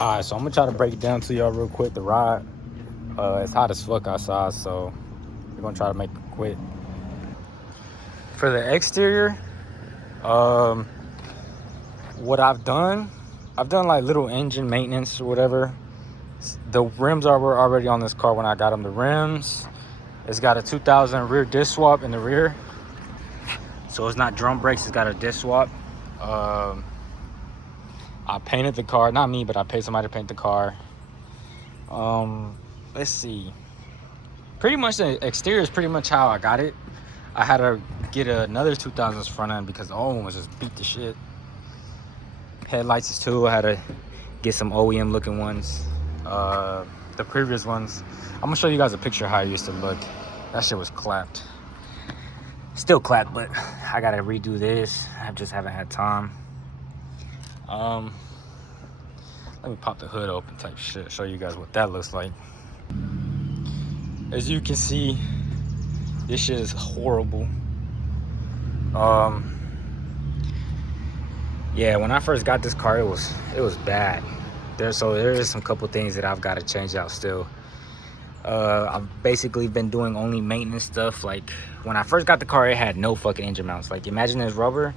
Alright, so I'm gonna try to break it down to y'all real quick. The ride, it's hot as fuck outside, so we're gonna try to make it quick. For the exterior, what I've done like little engine maintenance or whatever. The rims were already on this car when I got them. The rims, it's got a 2000 rear disc swap in the rear, so it's not drum brakes. It's got a disc swap. I painted the car, not me, but I paid somebody to paint the car. Let's see. Pretty much the exterior is pretty much how I got it. I had to get another 2000s front end because the old one was just beat to shit. Headlights is too. I had to get some OEM looking ones. The previous ones, I'm gonna show you guys a picture of how it used to look. That shit was clapped. Still clapped, but I gotta redo this. I just haven't had time. Let me pop the hood open type shit, show you guys what that looks like. As you can see, this shit is horrible. Yeah, when I first got this car, it was bad. There is some couple things that I've got to change out still. I've basically been doing only maintenance stuff. Like when I first got the car, it had no fucking engine mounts. Like imagine this rubber,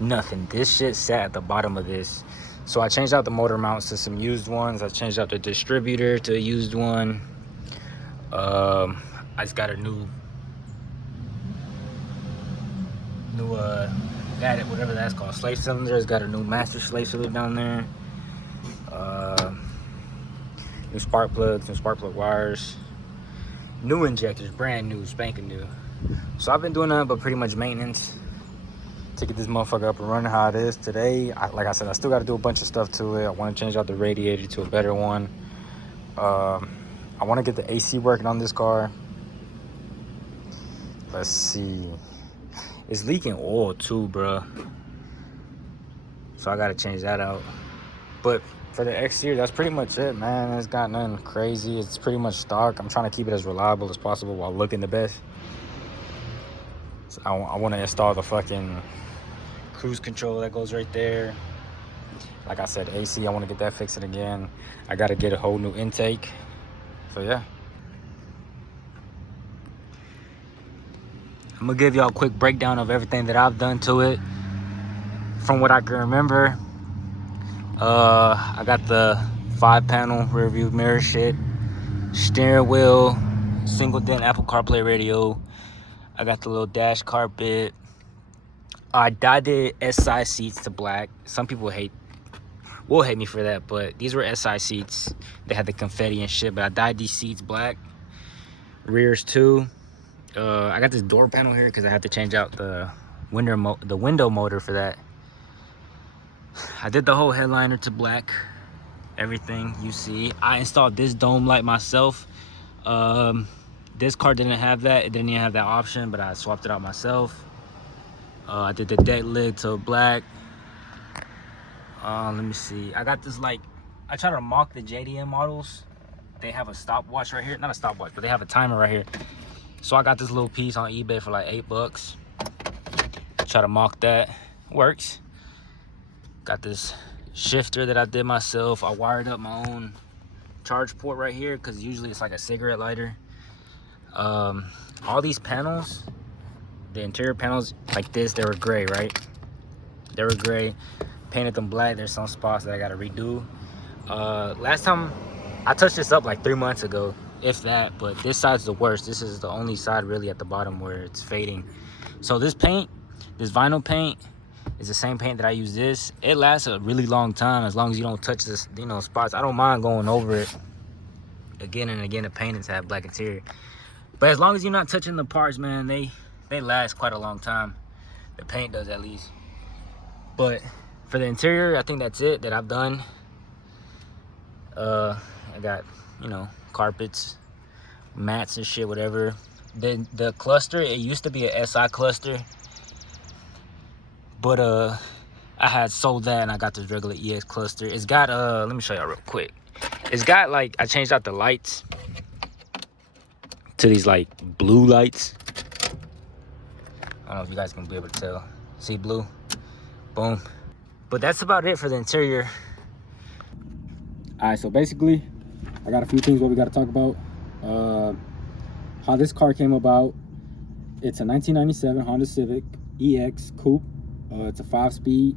nothing. This shit sat at the bottom of this. So I changed out the motor mounts to some used ones. I changed out the distributor to a used one. I just got a new that whatever that's called, slave cylinder. It's got a new master slave cylinder down there. New spark plugs, new spark plug wires, new injectors, brand new, spanking new. So I've been doing nothing but pretty much maintenance to get this motherfucker up and running how it is today. Like I said, I still got to do a bunch of stuff to it. I want to change out the radiator to a better one. I want to get the AC working on this car. Let's see. It's leaking oil too, bro. So I got to change that out. But for the exterior, that's pretty much it, man. It's got nothing crazy. It's pretty much stock. I'm trying to keep it as reliable as possible while looking the best. So I want to install the fucking cruise control that goes right there. Like I said, AC, I want to get that fixed again. I got to get a whole new intake. So yeah. I'm going to give y'all a quick breakdown of everything that I've done to it. From what I can remember, I got the 5-panel rear view mirror shit, steering wheel, single dent Apple CarPlay radio. I got the little dash carpet. I dyed the SI seats to black. Some people will hate me for that, but these were SI seats. They had the confetti and shit, but I dyed these seats black. Rears too. I got this door panel here because I have to change out the window motor for that. I did the whole headliner to black. Everything you see. I installed this dome light myself. This car didn't have that. It didn't even have that option, but I swapped it out myself. I did the deck lid to black. Let me see. I got this, like, I try to mock the JDM models. They have a stopwatch right here. Not a stopwatch, but they have a timer right here. So I got this little piece on eBay for like $8. Try to mock that. Works. Got this shifter that I did myself. I wired up my own charge port right here because usually it's like a cigarette lighter. All these panels, the interior panels like this, they were gray, right? They were gray. Painted them black. There's some spots that I gotta redo. Last time I touched this up like 3 months ago, if that, but this side's the worst. This is the only side really at the bottom where it's fading. So this paint, this vinyl paint, is the same paint that I use this. It lasts a really long time as long as you don't touch this, spots. I don't mind going over it again and again to paint it to have black interior. But as long as you're not touching the parts, man, they last quite a long time. The paint does at least. But for the interior, I think that's it that I've done. I got, carpets, mats and shit, whatever. The cluster, it used to be a SI cluster. But I had sold that and I got this regular EX cluster. It's got let me show y'all real quick. It's got, like, I changed out the lights to these like blue lights. I don't know if you guys can be able to tell. See blue? Boom. But that's about it for the interior. Alright, so basically, I got a few things what we got to talk about. How this car came about. It's a 1997 Honda Civic EX Coupe. It's a 5-speed.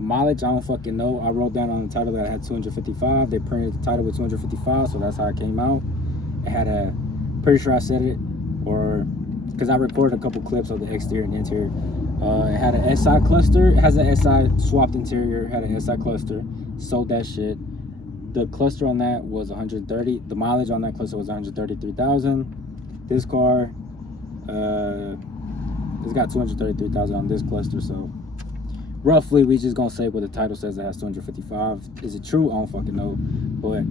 Mileage, I don't fucking know. I wrote down on the title that I had 255. They printed the title with 255, so that's how it came out. It had a, pretty sure I said it, or because I recorded a couple clips of the exterior and interior. It had an SI cluster. It has an SI swapped interior. It had an SI cluster. Sold that shit. The cluster on that was 130. The mileage on that cluster was 133,000. This car, it's got 233,000 on this cluster. So roughly, we just gonna say what the title says. It has 255. Is it true? I don't fucking know. But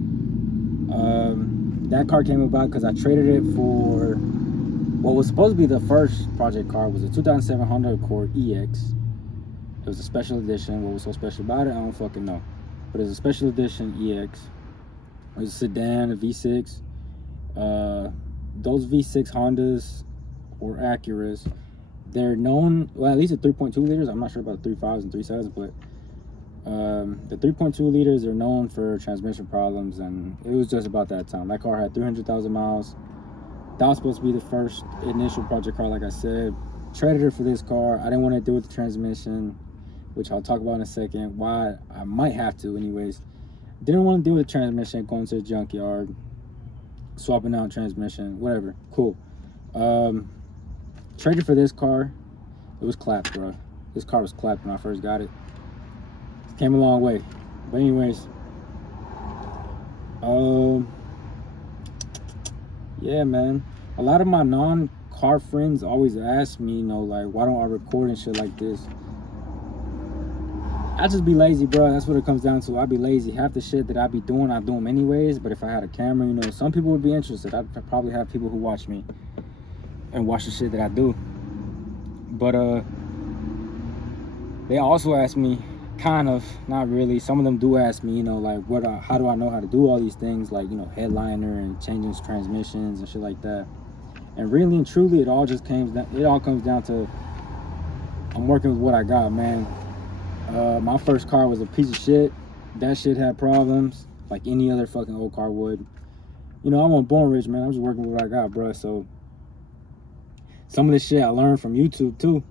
that car came about because I traded it for what was supposed to be the first project car. Was a 2007 Honda Accord EX. It was a special edition. What was so special about it? I don't fucking know. But it's a special edition EX. It was a sedan, a V6. Those V6 Hondas or Acuras, they're known, well, at least the 3.2 liters. I'm not sure about the 3.5s and 3.7s, but the 3.2 liters are known for transmission problems, and it was just about that time. That car had 300,000 miles. That was supposed to be the first initial project car, like I said. Traded her for this car. I didn't want to deal with the transmission, which I'll talk about in a second. Why I might have to, anyways. Didn't want to deal with the transmission, going to the junkyard, swapping out transmission, whatever. Cool. Traded for this car. It was clapped, bro. This car was clapped when I first got it. Came a long way. But anyways, yeah, man. A lot of my non-car friends always ask me, you know, like, why don't I record and shit like this? I just be lazy, bro. That's what it comes down to. I be lazy. Half the shit that I be doing, I do them anyways. But if I had a camera, you know, some people would be interested. I'd probably have people who watch me and watch the shit that I do. But they also ask me, kind of, not really. Some of them do ask me, you know, like, how do I know how to do all these things, like, you know, headliner and changing transmissions and shit like that. And really and truly, it all comes down to I'm working with what I got, man. My first car was a piece of shit. That shit had problems, like any other fucking old car would. You know, I wasn't born rich, man. I'm just working with what I got, bro. So some of this shit I learned from YouTube too.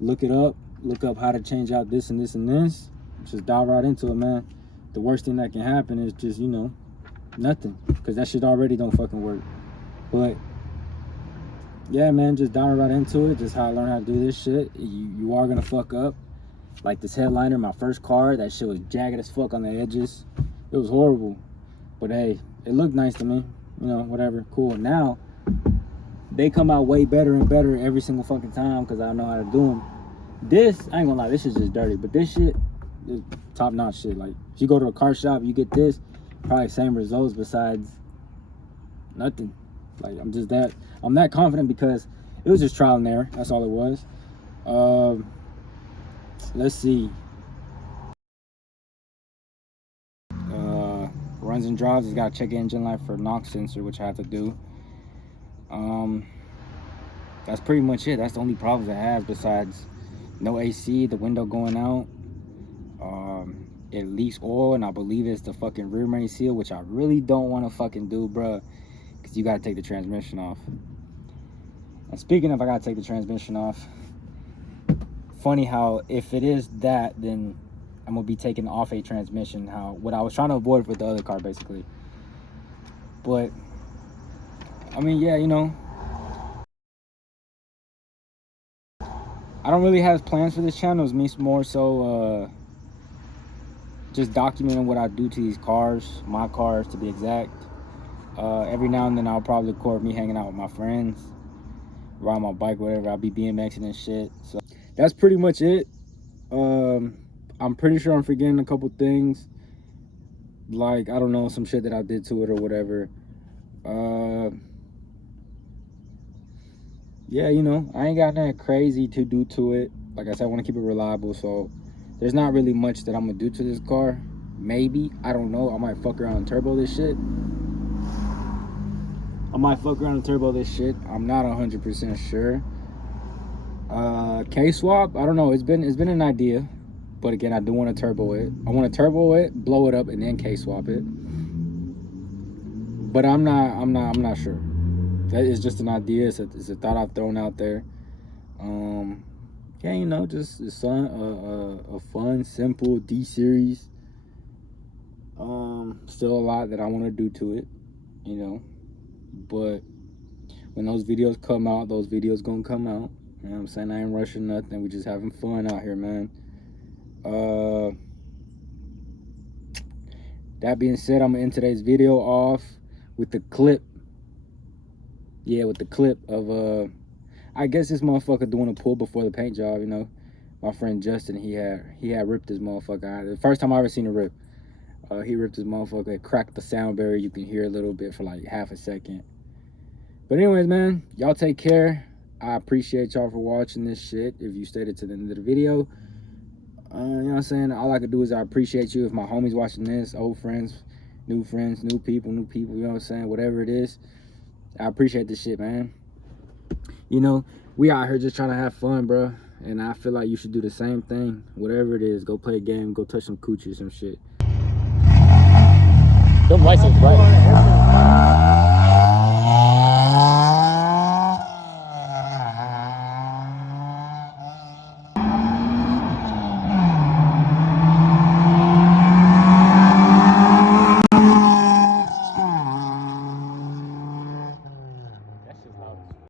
Look it up. Look up how to change out this and this and this. Just dive right into it, man. The worst thing that can happen is just, you know, nothing. Because that shit already don't fucking work. But yeah, man, just dive right into it. Just how I learned how to do this shit. You are gonna fuck up. Like this headliner, my first car, that shit was jagged as fuck on the edges. It was horrible. But hey, it looked nice to me. You know, whatever, cool. Now, they come out way better and better every single fucking time because I know how to do them. This, I ain't gonna lie, this is just dirty. But this shit is top-notch shit. Like, if you go to a car shop, you get this, probably same results besides nothing. Like, I'm that confident because it was just trial and error. That's all it was. Let's see. Runs and drives. It's got to check engine light for NOx sensor, which I have to do. That's pretty much it. That's the only problems it has besides no AC, the window going out. It leaks oil, and I believe it's the fucking rear main seal, which I really don't want to fucking do, bruh, because you got to take the transmission off. And speaking of, I got to take the transmission off. Funny how if it is that, then I'm gonna be taking off a transmission. What I was trying to avoid with the other car, basically. But I mean, yeah, you know, I don't really have plans for this channel. It's me more so just documenting what I do to these cars, my cars to be exact. Every now and then I'll probably record me hanging out with my friends, ride my bike, whatever. I'll be BMXing and shit. So that's pretty much it. I'm pretty sure I'm forgetting a couple things, like, I don't know, some shit that I did to it or whatever. Yeah, you know, I ain't got nothing crazy to do to it. Like I said, I want to keep it reliable, so there's not really much that I'm gonna do to this car. Maybe, I don't know, I might fuck around and turbo this shit. I'm not 100% sure. K-swap, I don't know, it's been an idea. But again, I do want to turbo it. I want to turbo it, blow it up, and then K-swap it. But I'm not sure. That is just an idea. It's a thought I've thrown out there. Yeah, you know, just it's a fun, simple D series. Still a lot that I want to do to it, you know. But when those videos come out, those videos gonna come out. You know what I'm saying? I ain't rushing nothing. We just having fun out here, man. That being said, I'm gonna end today's video off with the clip. Yeah, with the clip of I guess this motherfucker doing a pull before the paint job, you know. My friend Justin, he had ripped his motherfucker. The first time I ever seen a rip. He ripped his motherfucker, it cracked the sound barrier. You can hear a little bit for like half a second. But anyways, man, y'all take care. I appreciate y'all for watching this shit. If you stayed to the end of the video, you know what I'm saying? All I could do is I appreciate you. If my homies watching this, old friends, new people, you know what I'm saying? Whatever it is, I appreciate this shit, man. You know, we out here just trying to have fun, bro. And I feel like you should do the same thing. Whatever it is, go play a game, go touch some coochie or some shit. Them lights are bright.